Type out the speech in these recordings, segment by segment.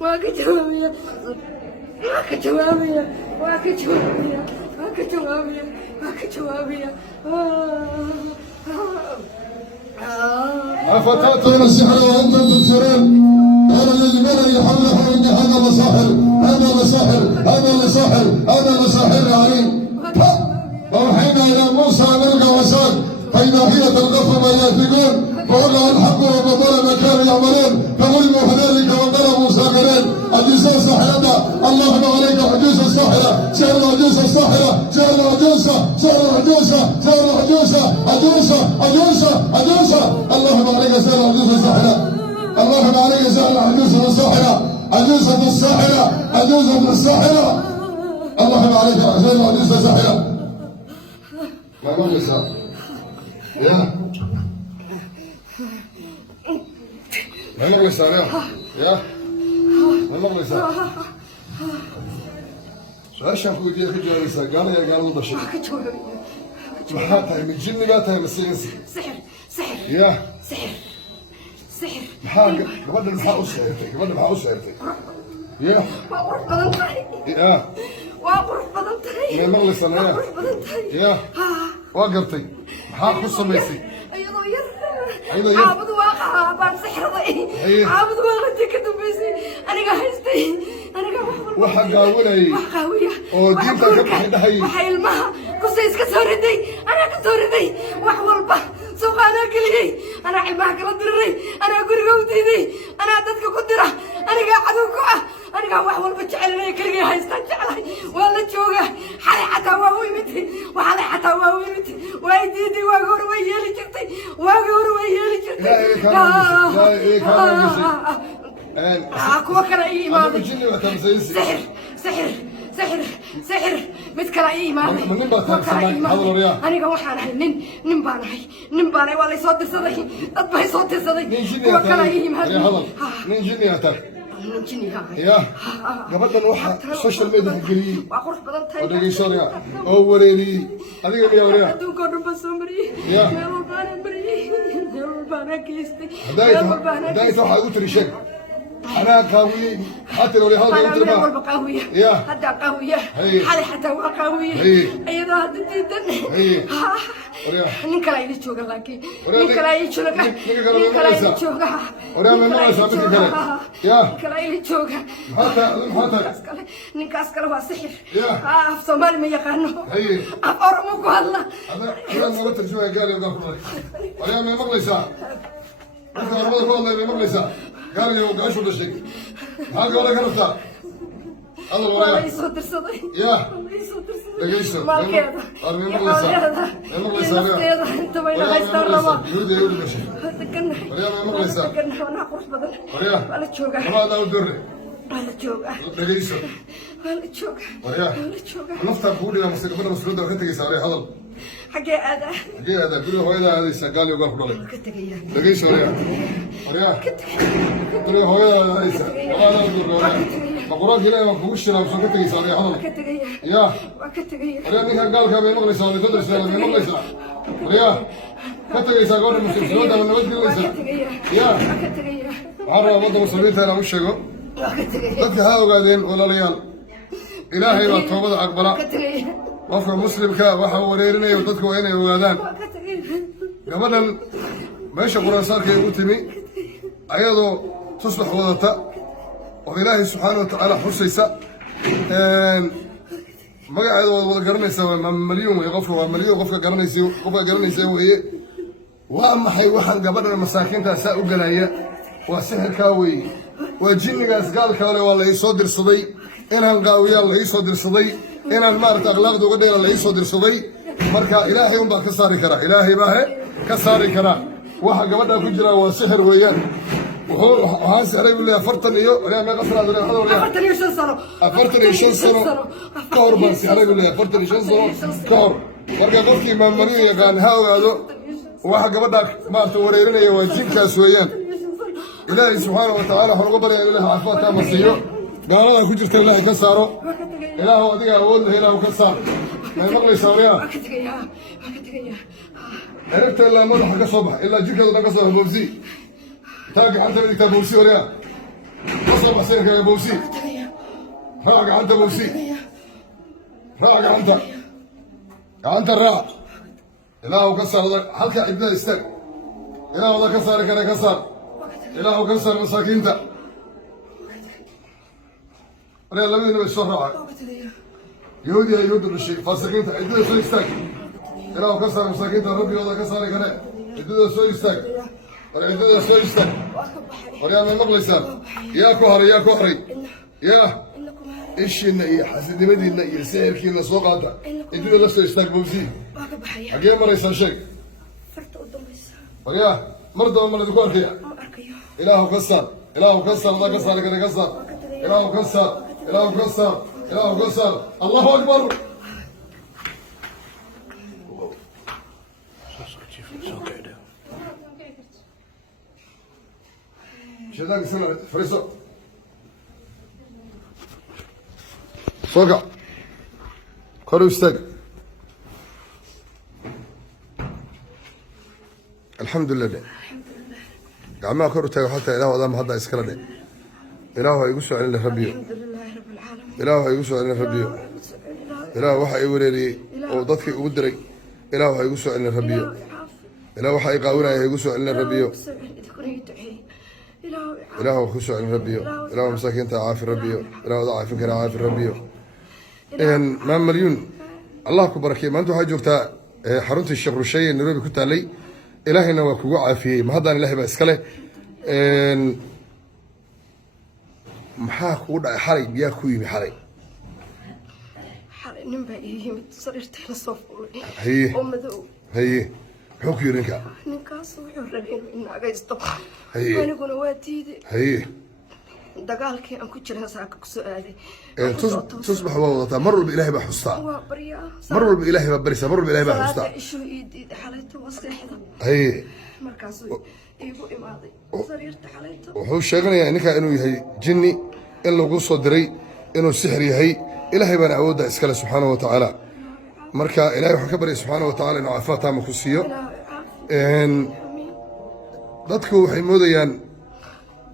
وكجوابية وكجوابية وكجوابية وكجوابية وكجوابية أفتأتون السحر وأنتم تبصرون قال للملأ حوله إن هذا لساحر هذا لساحر هذا لساحر هذا لساحر عليم وأوحينا إلى موسى أن ألقى عصاك فإذا هي تلقف ما يأفكون فوقع الحق وبطل ما كانوا يعملون فظلموا هنالك وانقلبوا ساخرين عجوزة ساحرة اللهم عليك عجوزة ساحرة سحر عجوزة ساحرة سحر عجوزة سحر عجوزة سحر عجوزة عجوزة عجوزة عجوزة اللهم عليك سحر عجوزة ساحرة اللهم عليك سحر عجوزة الساحرة عجوزة الساحرة عجوزة الساحرة اللهم عليك سحر عجوزة ساحرة ما مغلسة يا ما مغلسة يا ما مغلسة سؤال كودي في جالسة قال يا قال البشر maxaa tahay mid jinnigaa tahay mase insi سحر سحر ya سحر سحر maxaa gabadhan maxaa u sheegtay gabadha maxaa u sheegtay ya وقرف بدن تاي ya وقرف بدن تاي may maqlaysan ya وقرف بدن تاي ya waa gartay maxaa ku samaysay أيضا أيضا ير ير. عابد واقع بان سحر ضي أيه. عابد واقع تكتب بيسي أنا قاهستي أنا waxa gaawanayay وحقاوية oo diinta ka baxay dhahay وحي المها قصيص كسوردي أنا كسوردي وحول به سوق أنا كلي أنا عمها كلا درري أنا أقول قوتي أنا أدتك قدرة أنا قاعد وقع أنا قاعد وحول بتشعل لي كلي هاي استنجعلي ولا تشوقه حالي حتى واوي متي وحالي حتى واوي متي ويديدي واقول ويالي جرتي واقول ويالي جرتي لا إيه كان كوا كلا إيه أنا إمامي بجني وتمسيسي سحر سحر سحر سحر متكلا إيه إمامي من نبى تمسيسي هذا الرياض أنا قاعد وحنا نباني ولا يصوت صدقي أطبع صوت صدقي من جني كوا كلا إيه يا إمامي هذا من جني أتاك من جني ها يا gabadhan waxa social media geliyay وأقرف بدل تاي wadageysanaya oo wareeri adiga miyaa wareera أدون كون بسمري يا. يا ربنا بري يا ربنا كيستي هدايت waxa ugu tiri sheeg أنا قوي حتى لو هذا أنا ينتبه أقول بقوية يا. حتى قوية هي. حالي حتى قوية هي. أيضا جدا هي. ninka la ii jooga laakiin Oraa, ninka la ii jooga ninka kale ninka la ii ma jooga Oraa, ma maqlaysaa midka kale? Ya. ninka la ii jooga حتى ninkaas kale waa sixir Ya. af Soomaali ma yaqaano هي af Oromo ku hadla هذا ما قلت شوية قال يوقف لك ويا ما مغلسة أنت أربعة والله ما مغلسة قال لي وقع شو الشيء هذا ولا كرفتا الله waa ويا ii soo dirsaday يا waa ii soo dirsaday dhageyso maalkeeda أربعة iyo مغلسة xoolaheeda ما iyo مغلسة nafteeda inta bayna ويا haystaan ما raba مغلسة يودي يودي ماشي degannahay ويا ما مغلسة degannahay wanaa qurux badan ويا waa la joogaa ما هذا ودري waa la joogaa dhageyso waa la joogaa ويا waa la joogaa نفتا بودي مستقبل مسؤولية وكنت جالس عليه هذا xagee aadaa حكي هذا كل هو هذا قال لي وقف لك ka tegayaa dhageyso ويا تري هو هذا ليس هذا الدور القرآن هنا ما كوش لا مسكت يساري هذا ka tegayaa يا waa ka tegayaa ريا مين قال كم مغلس هذا تدرس هذا مغلس ريا كتر يسار قول مسلم هذا من ودي waa ka ليس tegayaa يا waa ka tegayaa عرّا وضع مسلمين ترى مش شيء waa ka tegayaa dadka ha ogaadeen walaalayaal ilaahay waa toobada aqbala ka tegayaa qofka muslimka waxa uu wareerinayo dadku waa inay ogaadaan waa ka tegayaa gabadhan meesha quraansaarka ay u timi ayadoo tusbax wadata oo ilaahay subxaanahu watacaala xusaysa magaceeda waad wada garanaysaa waa malyuun wey qofka waa malyuun qofka garanaysa weeye waa maxay waxaan gabadhan masaakiinta saa u galaya waa sixirkaa weeye waa jinnigaas gaalka ole waa la ii soo dirsaday inaan qaawiyaan la ii soo dirsaday inaan maaragta akhlaaqda uga dheera la ii soo dirsaday marka ilaahay unbaa ka saari karaa ilaahay baa ka saari karaa waxa gabadha ku jira waa sixir weeyaan waxaan sixray buu leeyahay afartan iyo meeqa sanaad leeyahay afartan iyo shan sano afartan iyo shan sano ka hor baan sixray buu leeyahay afartan iyo shan sano ka hor marka qofkii maamariyo yaqaan ha ogaado waxa gabadha maaragta wareerinaya waa jinkaas weeyaan ilaahay subxaanahu watacaala waxaan uga baryaa in ilaah caafimaad kaa masiiyo gaalada ku jirta ilaahay ka saaro ilaahu adiga awood leh ilaahu ka saar may maqlaysaa waryaa waa ka tegayaa waa ka tegayaa ciribta ilaa madaxa ka soo bax ilaa jirkeeda dhan ka soo bax boobsi taa gacanta dhigtaa boobsi waryaa ka soo صبح سيرك يا بوسي راق عنده بوسي راق عنده عنده الراق إله كسر حلقة عبد استك إله الله كسر كذا كسر إله كسر مساكينته أنا لم ينبه الشرع يهودي يهود الشيء فاسقينته عبد سوي استك إله كسر مساكينته ربي الله كسر كذا عبد سوي استك عبد سوي استك وريان من مغلسان يا كهري يا كهري يا ايش النقي حسيت مدي النقي سير كينا سوق هذا انتوا لا تستقبلوا فيه حاجه مره يصير شيء فرت قدام بس وريا مرضى ولا تكون فيها اله كسر اله كسر الله كسر كذا كسر اله كسر اله كسر اله كسر الله اكبر شداك سنة فريسو فوقع كرو استاق الحمد لله قعما كرو تاقو حتى إله ودام هذا إسكرا دي إله يقصوا علينا ربيو الحمد لله رب العالمين إله يقصوا علينا ربيو إله وحا يوريري وددك يقدري إله يقصوا علينا ربيو إله وحا يقاونا يقصوا علينا ربيو إله خشوع ربيو إله مساكين تعافي ربيو إله ضعف كنا عافي ربيو إن ما مليون الله كبرك ما أنتوا هاي جوكتا حرنت الشيخ رشيد نروبي كنت علي إلهنا وكوع عافي ما هذا إله بأسكله إن محاك وضع حري بيا خوي بحري حري نبى هي متصرفت على صف هي هي حكي رنكا ninkaas wuxuu rabay inuu inagaysto Haye. aniguna waa diiday هي dagaalkii aan ku jiray saaka ku soo aaday تصبح وضعتها مروا بإلهي بحسطها waa baryaa مروا بإلهي ببرسها مروا بإلهي بحسطها salaada ishuu ii diiday xalayto waseexda هي markaasuu iigu imaaday sariirta xalayto wuxuu sheeganayaa ninka inuu yahay jinni in lagu soo diray inuu sixir yahay ilaahay baan awoodda iskale subxaanahu wa tacaala marka ilaahay waxaan ka baryay subxaanahu wa tacaala inuu caafimaad taama ku siiyo dadku waxay moodayaan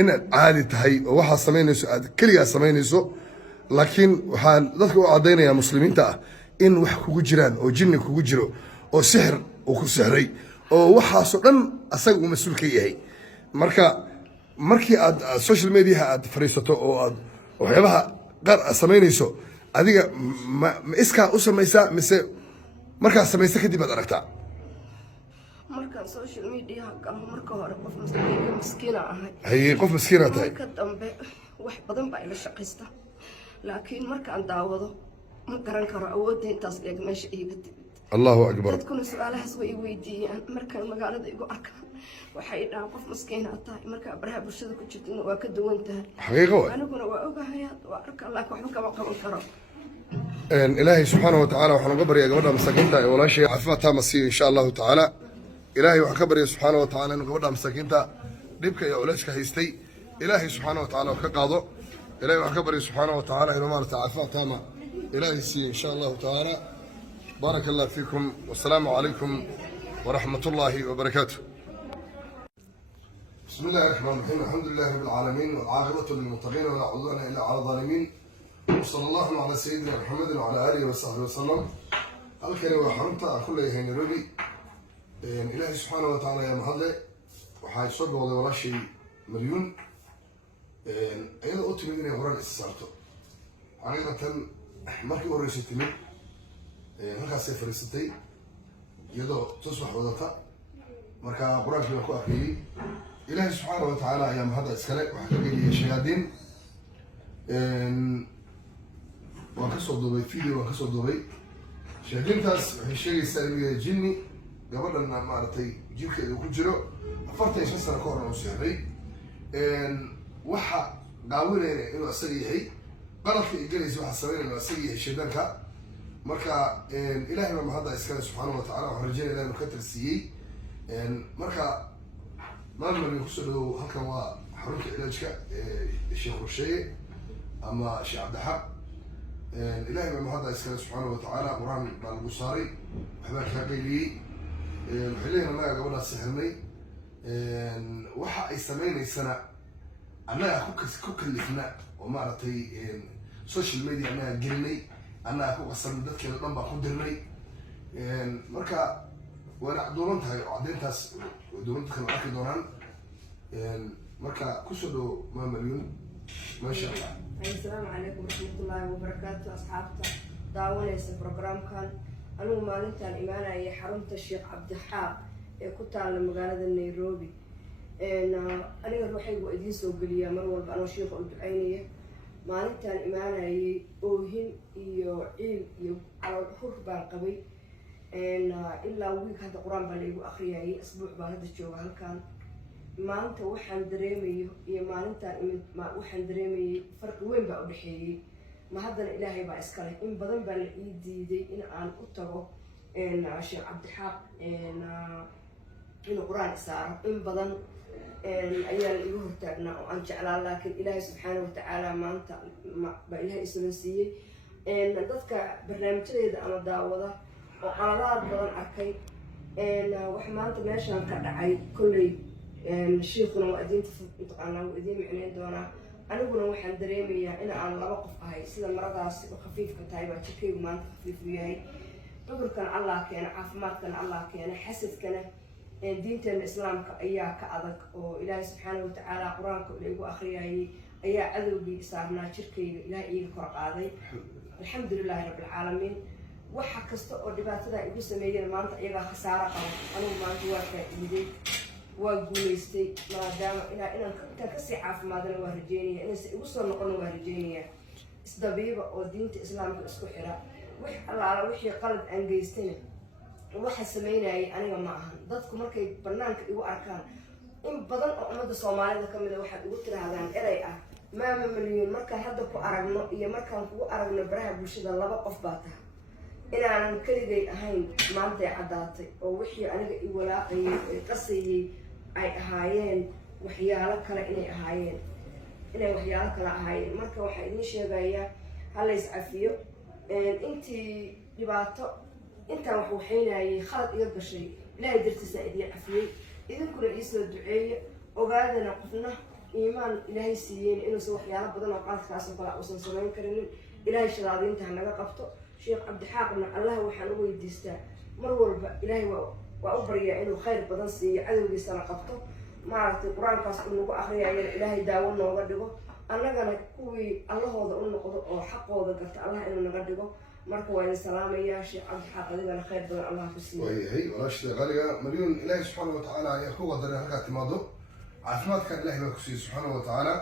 inaad caadi tahay oo waxaad samaynayso aad keligaa samaynayso laakiin waxaan dadka u caddaynayaa muslimiinta ah in wax kugu jiraan oo jinni kugu jiro oo sixir uu ku sixray oo waxaasoo dhan asaga uu mas-uul ka yahay marka markii aad social mediaha aad fadhiisato oo aad waxyaabaha qaar aad samaynayso adiga ma iskaa u samaysaa mise markaad samaysa kadib aad aragtaa markaan social media galo marka hore qof miskiina ahay haye qof miskiina tahay marka dambe wax badan baa ila shaqaysta laakiin markaan daawado ma garan karo awoodda intaas eeg meesha iiga timid allahu akbar dadkuna su-aalahaas way i weydiiyaan markaan magaalada igu arkaan waxay dhahaan qof miskiina tahay markaa baraha bulshada ku jirtana waa ka duwan tahay xaqiiqo waay aniguna waa ogahay waa arkaa laakiin waxba kama qaban karo ilaahay subxaanahu wa tacaala waxaan uga baryaa gabadha masaakiinta ee walaashay caafimaad taama siiyo insha allahu tacaala ilaahay waxaan ka barya subxaanahu wa tacaala inuu gabadha masaakiinta dhibka iyo culeyska haystay ilaahay subxaanahu wa tacaala ka qaado ilaahay waxaan ka barya subxaanahu wa tacaala inuu maarata caafimaad taama ilaahay siiyo insha allahu tacaala بارك الله فيكم والسلام عليكم ورحمة الله وبركاته بسم الله الرحمن الرحيم الحمد لله رب العالمين والعاقبة للمتقين ولا عدوان إلا على الظالمين وصلى الله على سيدنا محمد وعلى آله وصحبه وسلم الكريم وحرمته كل يهين ربي إلهي سبحانه وتعالى يا محضر وحاي صدق ولا شيء مليون أيضا قلت من إني غران استسارته حقيقة مركي ورسيتي منه markaasay fadhiisatay iyadoo tusbax wadata marka qur-aankii baan ku akriyey ilaahay subxaana wa tacaala ayaa mahadda iskale waxaa ka geliyay shayaadiin waan kasoo duubay video waan kasoo duubay shayaadiintaas waxay sheegaysaa inuu yahay jinni gabadhana maaragtay jirkeeda uu ku jiro 45 sano ka horna uu sixray waxa gaawinayna inuu asaga yahay qaladka ay gelaysa waxa sameynaya inuu asaga yahay shaydaanka marka ilaahay baa mahadda iskale subxaanahu wa tacaala waxaan rajeynaya ilahay inuu ka tarsiiyey marka maamulka kusoo dhawow halkan waa xarunta cilaajka sheekh rusheeye ama sheekh cabdixaq ilaahay baa mahadda iskale subxaanahu wa tacaala qur-aan baa lagu saaray waxbaa kaa qayliyey waxay leeyihin annaga gabadhaas sixirnay waxa ay sameynaysana annaga ku kalifna oo maaragtay social media annaga gelinay annaga ku qasabnay dadkeena dhan baa ku dirnay marka waana duuban tahay oo caddeyntaas dowladda kale arki doonaan marka kusoo dhow maamalyun maasha allah. Assalaamu calaykum waraxmatullaahi wabarakaatu asxaabta daawanaysa programkan anigu maalintaan imaanayay xarunta Sheekh Cabdixaaq ee ku taala magaalada Nairobi aniga ruuxaygu idiin soo geliyaa mar walba anoo sheekha u ducaynaya maalintaan imaanayay oohin iyo ciil iyo calool xur baan qabay ilaa wiig hadda qur-aan baa laygu akhriyayay asbuuc baan hadda jooga halkan maanta waxaan dareemayo iyo maalintaan imid waxaan dareemayay farqi weyn baa u dhexeeyey ma haddana ilaahay baa iskale in badan baa la ii diiday in aan u tago Sheekh Cabdixaaq inuu qur-aan isaaro in badan ayaa la igu hortaagnaa oo aan jeclaa laakiin ilaahay subxaana watacaala maanta baa ilaahay isula siiyey dadka barnaamijyadeeda ama daawada oo qaladaad badan arkay wax maanta meeshaan ka dhacay kolley sheekuna waa idiinta mataqaanaa wuu idiin micnayn doonaa aniguna waxaan dareemayaa in aan laba qof ahay sida maradaas khafiifka tahay baa jirkaygu maanta khafiif u yahay cudurkan allah keena caafimaadkana allah keena xasadkana diinteena islaamka ayaa ka adag oo ilaahay subxaana watacaala qur-aanka laygu akhriyayay ayaa cadowgii saarnaa jirkayga ilahay iiga kor qaaday alxamdulilaahi rabbilcaalamiin waxa kasta oo dhibaatada igu sameeyeen maanta iyagaa khasaaro qaba anigu maanta waa faa'iiday waa guulaystay maadaama inaan kasii caafimaadana waa rajeynaya inaysa igu soo noqona waa rajeynaya isdabiiba oo diinta islaamka isku xira wix allaala wixii qalad aan geystayna waxa sameynayay aniga ma ahan dadku markay banaanka igu arkaan in badan oo ummadda soomaalida ka mid a waxaad igu tirahdaan erey ah maama malyuun markaan hadda ku aragno iyo markaan kugu aragno baraha bulshada laba qof baa taha inaanan keligay ahayn maantay caddaatay oo wixii aniga i walaaqayay ee qasayay ay ahaayeen waxyaalo kale inay waxyaalo kale ahaayeen marka waxaa idiin sheegayaa ha lays cafiyo intii dhibaato intaan wax waxaynayay khalad iga gashay ilaahay dartiisaa idiin cafiyey idinkuna iisoo duceeya ogaadana qofna iimaan ilaahay siiyeen inuusan waxyaalo badan oo qaladkaasoo kale uusan samayn karinin ilaahay shadaadiinta ha naga qabto Sheekh Cabdixaaqna allah waxaan u weydiistaa mar walba ilaahay waa u baryaa inuu khayr badan siiyo cadowgiisana qabto maaragtay qur-aankaas uu nagu akhriyayana ilaahay daawo nooga dhigo annagana kuwii allahooda u noqdo oo xaqooda garta allah inuu naga dhigo marka waa idin salaamayaa Sheekh Cabdixaaq adigana khayr badan allah ku siiyo waayahay walaashada qaliga malyuun ilaahay subxaana watacaala ayaa ku qadaray halkaa timaado caafimaadkan ilaahay baa ku siiyey subxaana watacaala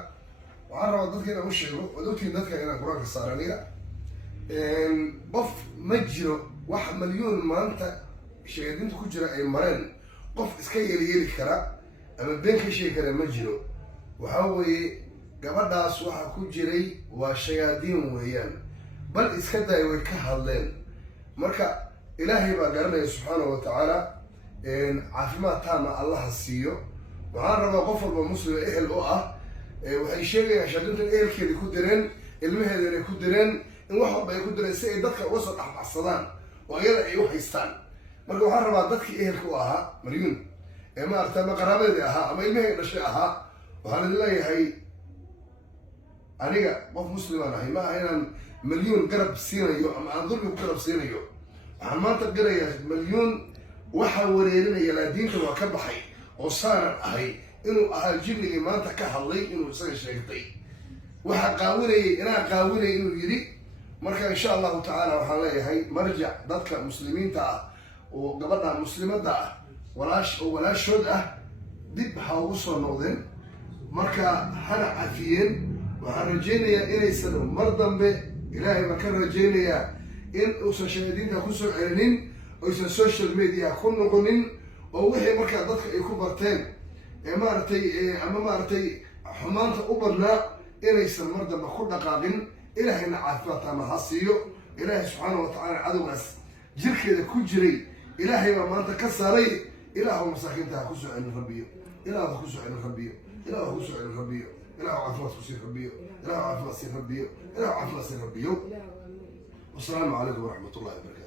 waxaan rabaa dadka inaan u sheego waad ogtihiin dadka inaan qur-aanka saara aniga qof ma jiro wax malyuun maanta shayaadiinta ku jira ay mareen qof iska yeeli kara ama been ka sheegi kara ma jiro waxaa weeye gabadhaas waxaa ku jiray waa shayaadiin weeyaan bal iska day way ka hadleen marka ilaahay baa garanaya subxaana watacaala caafimaad taama allaha siiyo waxaan rabaa qof walba muslima ehel oo ah waxay sheegayaan shayaadiinta in ehelkeeda ku direen ilmaheeda inay ku direen in wax walba ay ku direen si ay dadka uga soo dhexbaxsadaan oo iyada ay u haystaan marka waxaan rabaa dadkii ehelka u ahaa maryuun ee maaragta ama qaraabadeedii ahaa ama ilmahey dhashay ahaa waxaan idin leeyahay aniga qof muslimaan ahay ma aha inaan malyuun garab siinayo ama aan dulmi ku garab siinayo waxaan maanta garayaa malyuun waxaa wareerinaya laadiinta waa ka baxay oo saanan ahay inuu ahaa jinnigii maanta ka hadlay inuu isaga sheegtay waxaa qaawinayay inaa qaawinay inuu yidhi marka insha allahu tacaala waxaan leeyahay marjac dadka muslimiinta ah oo gabadha muslimadda ah oo walaashood ah dib ha ugu soo noqdeen marka hana cafiyeen waxaan rajaynayaa inaysan mar dambe ilaahay baan ka rajaynayaa in uusan shayaadiinta kusoo celinin oysan social media ku noqonin oo wixii markaa dadka ay ku barteen ee maaragtay ama maaragtay xumaanta u badnaa inaysan mar dambe ku dhaqaaqin ilaahayna caafimaad taama ha siiyo ilaahay subxaana watacaala cadowgaas jirkeeda ku jiray ilaahay baa maanta ka saaray ilaahu masaakiinta ha kusoo celin rabbiyo ilaahu ha kusoo celin rabbiyo ilaahu ha kusoo celin rabbiyo ilaahu caafimaad ku sii rabbiyo ilaahu caafimaad sii rabbiyo ilaahu caafimaad sii rabbiyo wasalaamu calaykum waraxmat ullahi wabarakatu